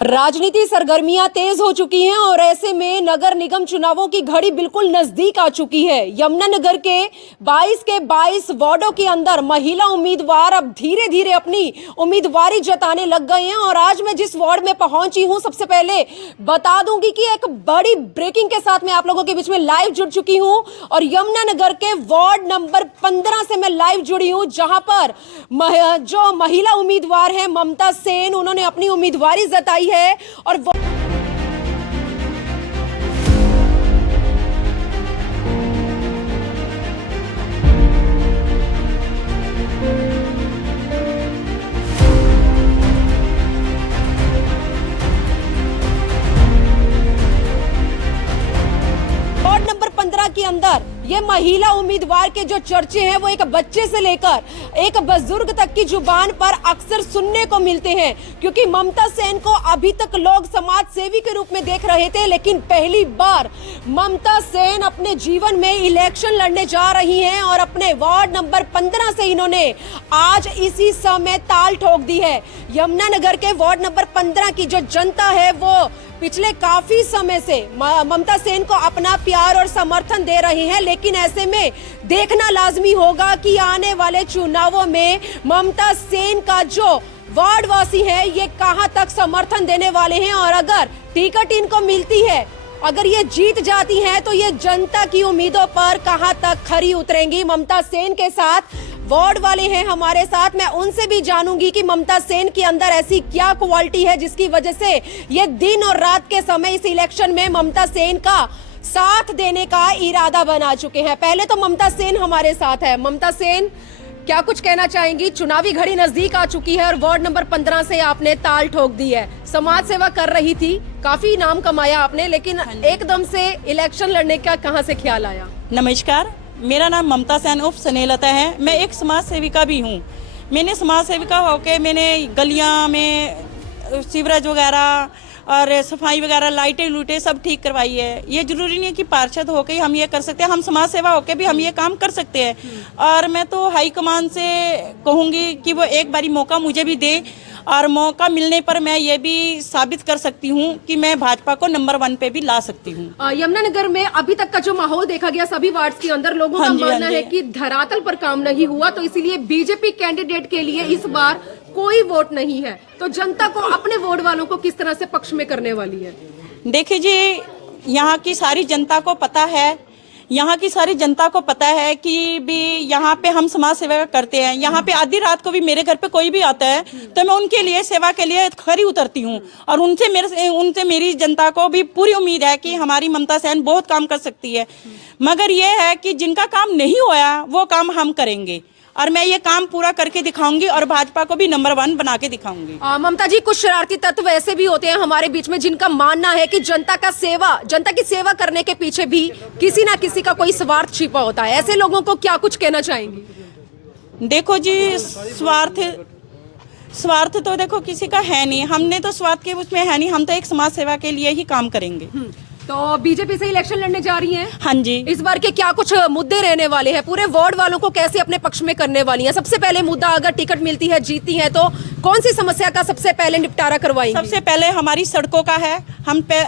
राजनीति सरगर्मियां तेज हो चुकी हैं और ऐसे में नगर निगम चुनावों की घड़ी बिल्कुल नजदीक आ चुकी है। यमुनानगर के 22 वार्डों के अंदर महिला उम्मीदवार अब धीरे धीरे अपनी उम्मीदवारी जताने लग गए हैं और आज मैं जिस वार्ड में पहुंची हूं, सबसे पहले बता दूंगी कि एक बड़ी ब्रेकिंग के साथ मैं आप लोगों के बीच में लाइव जुड़ चुकी हूं और यमुनानगर के वार्ड नंबर 15 से मैं लाइव जुड़ी हूं, जहां पर जो महिला उम्मीदवार है ममता सेन, उन्होंने अपनी उम्मीदवारी जताई है और वार्ड नंबर 15 के अंदर ये महिला उम्मीदवार के जो चर्चे हैं वो एक बच्चे से लेकर एक बुजुर्ग तक की जुबान पर अक्सर सुनने को मिलते हैं, क्योंकि ममता सेन को अभी तक लोग समाज सेवी के रूप में देख रहे थे, लेकिन पहली बार ममता सेन अपने जीवन में इलेक्शन लड़ने जा रही हैं और अपने वार्ड नंबर 15 से इन्होंने आज इसी समय ताल ठोक दी है। यमुनानगर के वार्ड नंबर 15 की जो जनता है वो पिछले काफी समय से ममता सेन को अपना प्यार और समर्थन दे रही हैं, लेकिन ऐसे में देखना लाजमी होगा कि आने वाले चुनावों में ममता सेन का जो वार्डवासी है ये कहां तक समर्थन देने वाले हैं और अगर टिकट इनको मिलती है, अगर ये जीत जाती हैं तो ये जनता की उम्मीदों पर कहां तक खरी उतरेंगी। ममता सेन के साथ वार्ड वाले हैं हमारे साथ, मैं उनसे भी जानूंगी कि ममता सेन के अंदर ऐसी क्या क्वालिटी है जिसकी वजह से ये दिन और रात के समय इस इलेक्शन में ममता सेन का साथ देने का इरादा बना चुके हैं। पहले तो ममता सेन हमारे साथ है। ममता सेन, क्या कुछ कहना चाहेंगी? चुनावी घड़ी नजदीक आ चुकी है और वार्ड नंबर 15 से आपने ताल ठोक दी है। समाज सेवा कर रही थी, काफी नाम कमाया आपने, लेकिन एकदम से इलेक्शन लड़ने का कहां से ख्याल आया? नमस्कार, मेरा नाम ममता सेन उर्फ स्नेहलता है। मैं एक समाज सेविका भी हूँ। मैंने समाज सेविका होकर मैंने गलियाँ में सीवरेज वगैरह और सफाई वगैरह, लाइटें लूटें सब ठीक करवाई है। ये जरूरी नहीं है कि पार्षद होकर ही हम ये कर सकते हैं, हम समाज सेवा होकर भी हम ये काम कर सकते हैं। और मैं तो हाईकमान से कहूँगी कि वो एक बारी मौका मुझे भी दे और मौका मिलने पर मैं ये भी साबित कर सकती हूँ कि मैं भाजपा को नंबर 1 पे भी ला सकती हूँ। यमुनानगर में अभी तक का जो माहौल देखा गया सभी वार्ड के अंदर, लोगों का मानना है कि धरातल पर काम नहीं हुआ, तो इसीलिए बीजेपी कैंडिडेट के लिए इस बार कोई वोट नहीं है। तो जनता को अपने वोट वालों को किस तरह से पक्ष में करने वाली है? देखिए जी, यहाँ की सारी जनता को पता है, यहाँ की सारी जनता को पता है कि भी यहाँ पे हम समाज सेवा करते हैं। यहाँ पे आधी रात को भी मेरे घर पे कोई भी आता है तो मैं उनके लिए सेवा के लिए खरी उतरती हूँ और उनसे मेरी जनता को भी पूरी उम्मीद है कि हमारी ममता सेन बहुत काम कर सकती है। मगर ये है कि जिनका काम नहीं होया वो काम हम करेंगे और मैं ये काम पूरा करके दिखाऊंगी और भाजपा को भी नंबर 1 बना के दिखाऊंगी। ममता जी, कुछ शरारती तत्व ऐसे भी होते हैं हमारे बीच में जिनका मानना है कि जनता की सेवा करने के पीछे भी किसी ना किसी का कोई स्वार्थ छिपा होता है। ऐसे लोगों को क्या कुछ कहना चाहेंगी? देखो जी, स्वार्थ तो देखो किसी का है नहीं, हमने तो स्वार्थ के उसमें है नहीं, हम तो एक समाज सेवा के लिए ही काम करेंगे। तो बीजेपी से इलेक्शन लड़ने जा रही हैं? हाँ जी। इस बार के क्या कुछ मुद्दे रहने वाले हैं? पूरे वार्ड वालों को कैसे अपने पक्ष में करने वाली हैं? सबसे पहले मुद्दा, अगर टिकट मिलती है, जीती है, तो कौन सी समस्या का सबसे पहले निपटारा करवाएंगी? सबसे पहले हमारी सड़कों का है।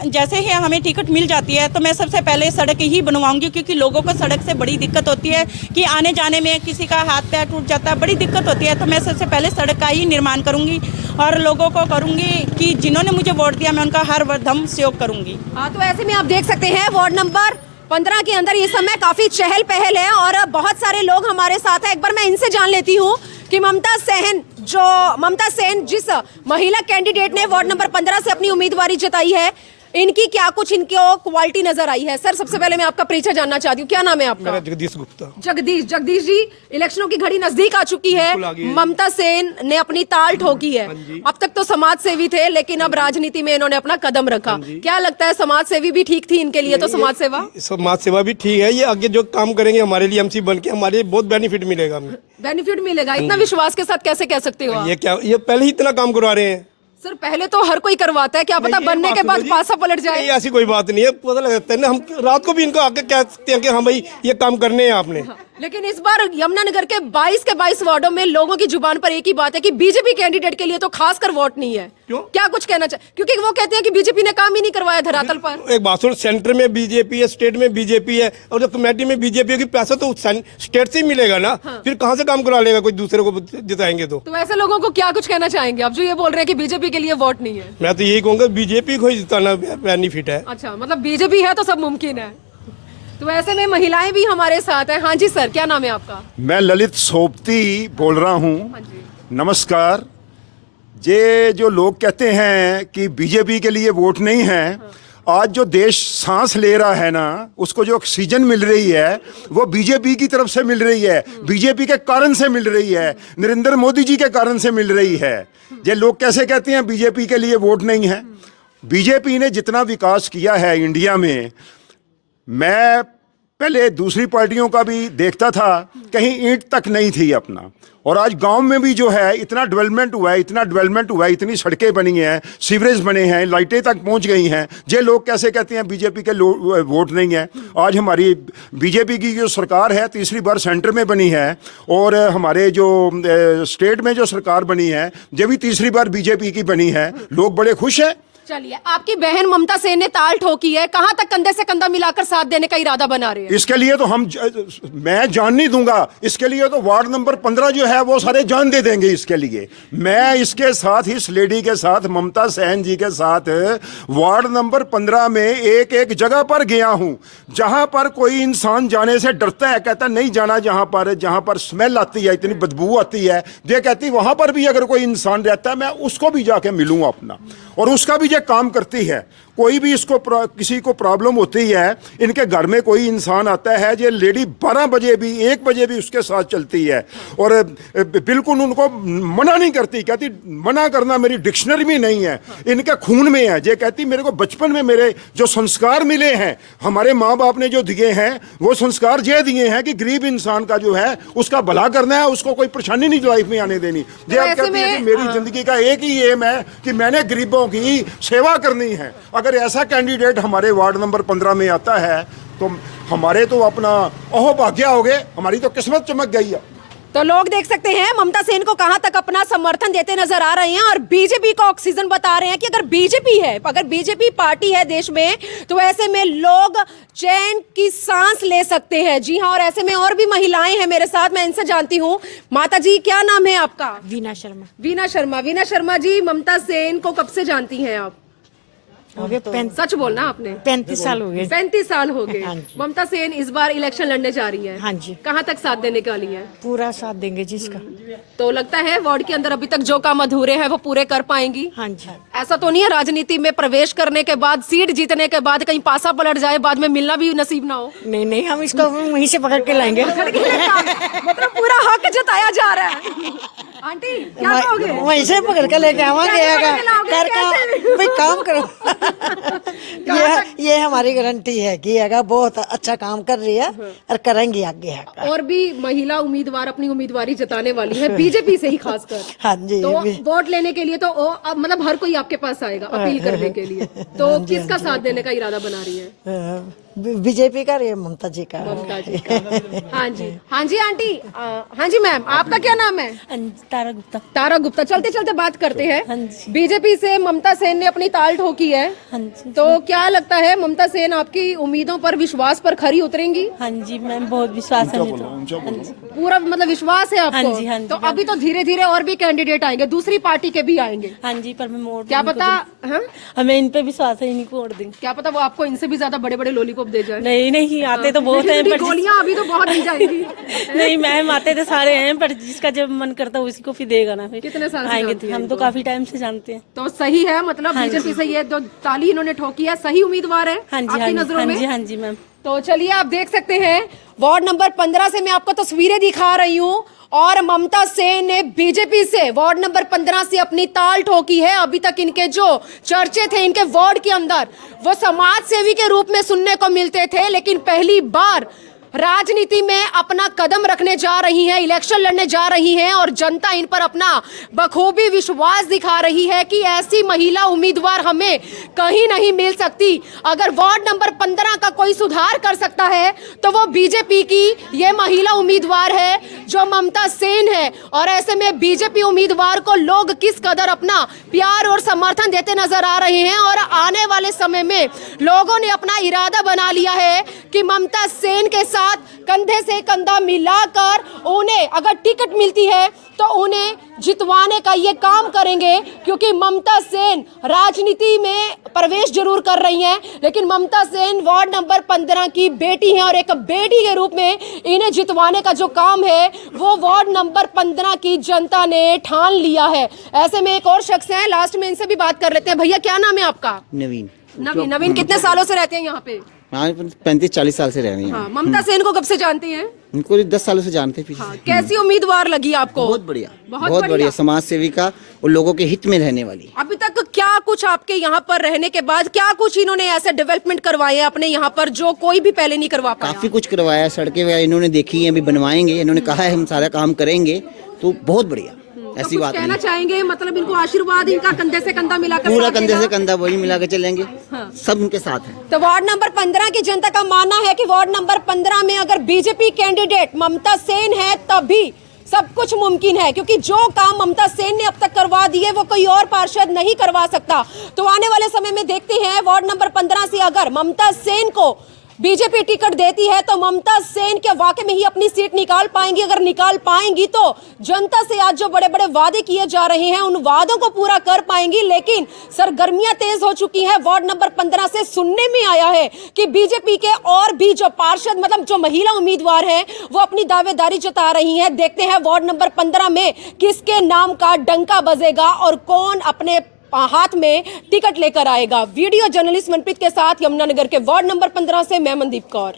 जैसे ही हमें टिकट मिल जाती है तो मैं सबसे पहले सड़क ही बनवाऊंगी, क्योंकि लोगों को सड़क से बड़ी दिक्कत होती है कि आने जाने में किसी का हाथ पैर टूट जाता है, बड़ी दिक्कत होती है। तो मैं सबसे पहले सड़क का ही निर्माण करूंगी और लोगों को करूंगी कि जिन्होंने मुझे वोट दिया मैं उनका हर दम सहयोग करूंगी। तो ऐसे में आप देख सकते हैं वार्ड नंबर 15 के अंदर इस समय काफी चहल पहल है और बहुत सारे लोग हमारे साथ हैं। एक बार मैं इनसे जान लेती हूँ कि ममता सेन जिस महिला कैंडिडेट ने वार्ड नंबर 15 से अपनी उम्मीदवारी जताई है, इनकी क्या कुछ इनको क्वालिटी नजर आई है? सर, सबसे पहले मैं आपका परिचय जानना चाहती हूँ, क्या नाम है आपका? मेरा जगदीश गुप्ता। जगदीश जी, इलेक्शनों की घड़ी नजदीक आ चुकी है, ममता सेन ने अपनी ताल ठोकी है। अब तक तो समाज सेवी थे, लेकिन अब राजनीति में इन्होंने अपना कदम रखा। क्या लगता है, समाज सेवी भी ठीक थी इनके लिए? तो समाज सेवा भी ठीक है। ये आगे जो काम करेंगे हमारे लिए, एमसी बन के हमारे लिए बहुत बेनिफिट मिलेगा। इतना विश्वास के साथ कैसे कह सकते हो? ये पहले ही इतना काम करवा रहे हैं। सर, पहले तो हर कोई करवाता है, क्या पता बनने के बाद पासा पलट जाए। ऐसी कोई बात नहीं है, पता लगता है ना। हम रात को भी इनको आके कह सकते हैं कि हाँ भाई ये काम करने हैं आपने। लेकिन इस बार यमुनानगर के 22 वार्डों में लोगों की जुबान पर एक ही बात है कि बीजेपी कैंडिडेट के लिए तो खासकर वोट नहीं है। क्यों? क्या कुछ कहना चाहिए? क्योंकि वो कहते हैं कि बीजेपी ने काम ही नहीं करवाया धरातल पर। एक बात सुन, सेंटर में बीजेपी है, स्टेट में बीजेपी है, और जो कमेटी में बीजेपी है कि पैसा तो स्टेट से ही मिलेगा ना। फिर कहाँ से काम करवा लेगा कोई दूसरे को जिताएंगे तो ऐसे लोगों को क्या कुछ कहना चाहेंगे आप जो ये बोल रहे हैं कि बीजेपी के लिए वोट नहीं है? मैं तो यही कहूँगा बीजेपी को ही जिताना बेनिफिट है। अच्छा, मतलब बीजेपी है तो सब मुमकिन है। तो ऐसे में महिलाएं भी हमारे साथ हैं। हाँ जी सर, क्या नाम है आपका? मैं ललित सोपती बोल रहा हूँ। नमस्कार। ये जो लोग कहते हैं कि बीजेपी के लिए वोट नहीं है, आज जो देश सांस ले रहा है ना, उसको जो ऑक्सीजन मिल रही है वो बीजेपी की तरफ से मिल रही है, बीजेपी के कारण से मिल रही है, नरेंद्र मोदी जी के कारण से मिल रही है। ये लोग कैसे कहते हैं बीजेपी के लिए वोट नहीं है? बीजेपी ने जितना विकास किया है इंडिया में, मैं पहले दूसरी पार्टियों का भी देखता था, कहीं ईंट तक नहीं थी अपना। और आज गांव में भी जो है इतना डेवलपमेंट हुआ है, इतना डेवलपमेंट हुआ है, इतनी सड़कें बनी हैं, सीवरेज बने हैं, लाइटें तक पहुंच गई हैं। ये लोग कैसे कहते हैं बीजेपी के वोट नहीं है? आज हमारी बीजेपी की जो सरकार है तीसरी बार सेंटर में बनी है, और हमारे जो स्टेट में जो सरकार बनी है ये भी तीसरी बार बीजेपी की बनी है। लोग बड़े खुश हैं। चलिए, आपकी बहन ममता सेन ने ताल ठोकी है, कहां तक कंधे से कंधा मिलाकर साथ देने का इरादा बना रहे हैं? इसके लिए तो मैं जान नहीं दूंगा। इसके लिए तो वार्ड नंबर 15 जो है वो सारे जान दे देंगे। इसके लिए मैं इसके साथ, इस लेडी के साथ, ममता सेन जी के साथ वार्ड नंबर 15 में एक एक जगह पर गया हूं, जहां पर कोई इंसान जाने से डरता है, कहता नहीं जाना, जहां पर स्मेल आती है, इतनी बदबू आती है, ये कहती वहां पर भी अगर कोई इंसान रहता है मैं उसको भी जाके मिलूंगा अपना, और उसका भी ये काम करती है। कोई भी इसको किसी को प्रॉब्लम होती है, इनके घर में कोई इंसान आता है, ये लेडी 12 बजे भी 1 बजे भी उसके साथ चलती है, और बिल्कुल उनको मना नहीं करती। कहती मना करना मेरी डिक्शनरी में नहीं है, इनके खून में है। ये कहती मेरे को बचपन में मेरे जो संस्कार मिले हैं, हमारे माँ बाप ने जो दिए हैं, वो संस्कार ये दिए हैं कि गरीब इंसान का जो है उसका भला करना है, उसको कोई परेशानी नहीं लाइफ में आने देनी। ये अब कहती है कि मेरी जिंदगी का एक ही एम है कि मैंने गरीबों की सेवा करनी है। अगर ऐसा कैंडिडेट हमारे वार्ड नंबर 15 में आता है तो हमारे तो अपना ओहो भाग्य हो गए, हमारी तो किस्मत चमक गई है। तो लोग देख सकते हैं ममता सेन को कहां तक अपना समर्थन देते नजर आ रहे हैं, और बीजेपी का ऑक्सीजन बता रहे हैं कि अगर बीजेपी है, अगर बीजेपी पार्टी है देश में, तो ऐसे में लोग चैन की सांस ले सकते हैं। जी हां, और ऐसे में और भी महिलाएं हैं मेरे साथ, मैं इनसे जानती हूं। माता जी, क्या नाम है आपका? वीना शर्मा। वीना शर्मा। वीना शर्मा जी, ममता सेन को कब से जानती हैं आप? हो गए सच बोलना आपने। 35 साल हो गए। 35 साल हो गए। हाँ जी। ममता सेन इस बार इलेक्शन लड़ने जा रही है। हाँ जी। कहां तक साथ देने वाली है? पूरा साथ देंगे जिसका। तो लगता है वार्ड के अंदर अभी तक जो काम अधूरे हैं वो पूरे कर पाएंगी? हाँ जी। ऐसा तो नहीं है राजनीति में प्रवेश करने के बाद, सीट जीतने के बाद कहीं पासा पलट जाए, बाद में मिलना भी नसीब ना हो? नहीं नहीं, हम इसको वहीं से पकड़ के लाएंगे। मतलब पूरा हक जताया जा रहा है। आंटी क्या कहोगे? वहीं से पकड़ के लेके आवांगे। कर भाई काम करो। ये हमारी गारंटी है कि अगर बहुत अच्छा काम कर रही है और करेंगे आगे। और भी महिला उम्मीदवार अपनी उम्मीदवारी जताने वाली है बीजेपी से ही खासकर। हाँ जी। तो वोट लेने के लिए तो मतलब हर कोई आपके पास आएगा अपील करने के लिए। तो किसका साथ देने का इरादा बना रही है? बीजेपी का, ममता जी का। ममता जी का। हाँ जी। हाँ जी आंटी। हाँ जी मैम, आपका क्या नाम है? तारा गुप्ता। तारा गुप्ता। चलते चलते बात करते हाँ हैं। जी। बीजेपी से ममता सेन ने अपनी ताल ठोकी है। हाँ जी। तो क्या लगता है ममता सेन आपकी उम्मीदों पर, विश्वास पर खरी उतरेंगी? हाँ जी मैम, बहुत विश्वास है। पूरा मतलब विश्वास है आपको? हाँ जी, हाँ जी, तो अभी तो धीरे धीरे और भी कैंडिडेट आएंगे, दूसरी पार्टी के भी आएंगे। हाँ जी, पर मैं वोट क्या पता, हाँ? हमें इन पे विश्वास है, इन्हीं को वोट देंगे। क्या पता वो आपको इनसे भी ज्यादा बड़े बड़े लॉलीपॉप दे जाए। नहीं नहीं, आते तो बहुत हैं, पर गोलियां अभी तो बहुत दी जाएंगी। नहीं मैम, आते तो सारे हैं, पर जिसका जब मन करता है उसी को फिर देगा ना। फिर कितने साल से आएंगे? जानती हैं हम तो काफी टाइम से जानते हैं। तो सही है, मतलब बीजेपी सही है, जो ताली इन्होंने ठोकी है, सही उम्मीदवार है हाँ जी। आपकी नजरों में? हाँ जी मैम। तो चलिए, आप देख सकते हैं वार्ड नंबर 15 से मैं आपको तस्वीरें दिखा रही हूँ, और ममता सेन ने बीजेपी से वार्ड नंबर 15 से अपनी ताल ठोकी है। अभी तक इनके जो चर्चे थे इनके वार्ड के अंदर, वो समाज सेवी के रूप में सुनने को मिलते थे, लेकिन पहली बार राजनीति में अपना कदम रखने जा रही हैं, इलेक्शन लड़ने जा रही हैं और जनता इन पर अपना बखूबी विश्वास दिखा रही है कि ऐसी महिला उम्मीदवार हमें कहीं नहीं मिल सकती। अगर वार्ड नंबर 15 का कोई सुधार कर सकता है तो वो बीजेपी की ये महिला उम्मीदवार है जो ममता सेन है। और ऐसे में बीजेपी उम्मीदवार को लोग किस कदर अपना प्यार और समर्थन देते नजर आ रहे हैं और आने वाले समय में लोगों ने अपना इरादा बना लिया है कि ममता सेन के साथ कंधे से कंधा मिलाकर उन्हें अगर टिकट मिलती है तो उन्हें जितवाने का ये काम करेंगे। क्योंकि ममता सेन राजनीति में प्रवेश जरूर कर रही हैं, लेकिन ममता सेन वार्ड नंबर 15 की बेटी हैं और एक बेटी के रूप में इन्हें जितवाने का जो काम है वो वार्ड नंबर 15 की जनता ने ठान लिया है। ऐसे में एक और शख्स है, लास्ट में इनसे भी बात कर लेते हैं। भैया क्या नाम है आपका? नवीन। नवीन कितने सालों से रहते हैं यहाँ पे? हाँ 35-40 साल से रह रही हैं। हाँ, ममता सेन को कब से जानती हैं? इनको 10 सालों से जानते पीछे। हाँ, कैसी उम्मीदवार लगी आपको? बहुत बढ़िया, बहुत बहुत बढ़िया समाज सेविका और लोगों के हित में रहने वाली। अभी तक क्या कुछ आपके यहाँ पर रहने के बाद क्या कुछ इन्होंने ऐसे डेवलपमेंट करवाए हैं अपने यहाँ पर जो कोई भी पहले नहीं करवा पाया? काफी कुछ करवाया, सड़कें वगैरह इन्होंने देखी हैं, अभी बनवाएंगे, इन्होंने कहा है हम सारा काम करेंगे, तो बहुत बढ़िया। ऐसी बात कहना नहीं, चाहेंगे मतलब इनको आशीर्वाद इनका कंधे से कंधा मिलाकर पूरा साथ कंधे देगा? से कंधा वही मिला के चलेंगे, सब उनके साथ है। तो वार्ड नंबर 15 की जनता का मानना है कि वार्ड नंबर 15 में अगर बीजेपी कैंडिडेट ममता सेन है तभी सब कुछ मुमकिन है। क्योंकि जो काम ममता सेन ने अब तक करवा दिए वो कोई और पार्षद नहीं करवा सकता। तो आने वाले समय में देखते हैं वार्ड नंबर 15 से अगर ममता सेन को बीजेपी टिकट देती है तो ममता सेन के वाकई में ही अपनी सीट निकाल पाएंगी। अगर निकाल पाएंगी तो जनता से आज जो बड़े बड़े वादे किए जा रहे हैं उन वादों को पूरा कर पाएंगी। लेकिन सरगर्मियां तेज हो चुकी हैं। वार्ड नंबर 15 से सुनने में आया है कि बीजेपी के और भी जो पार्षद मतलब जो महिला उम्मीदवार हैं वो अपनी दावेदारी जता रही हैं। देखते हैं वार्ड नंबर 15 में किसके नाम का डंका बजेगा और कौन अपने हाथ में टिकट लेकर आएगा। वीडियो जर्नलिस्ट मनप्रीत के साथ यमुनानगर के वार्ड नंबर 15 से मैं मनदीप कौर।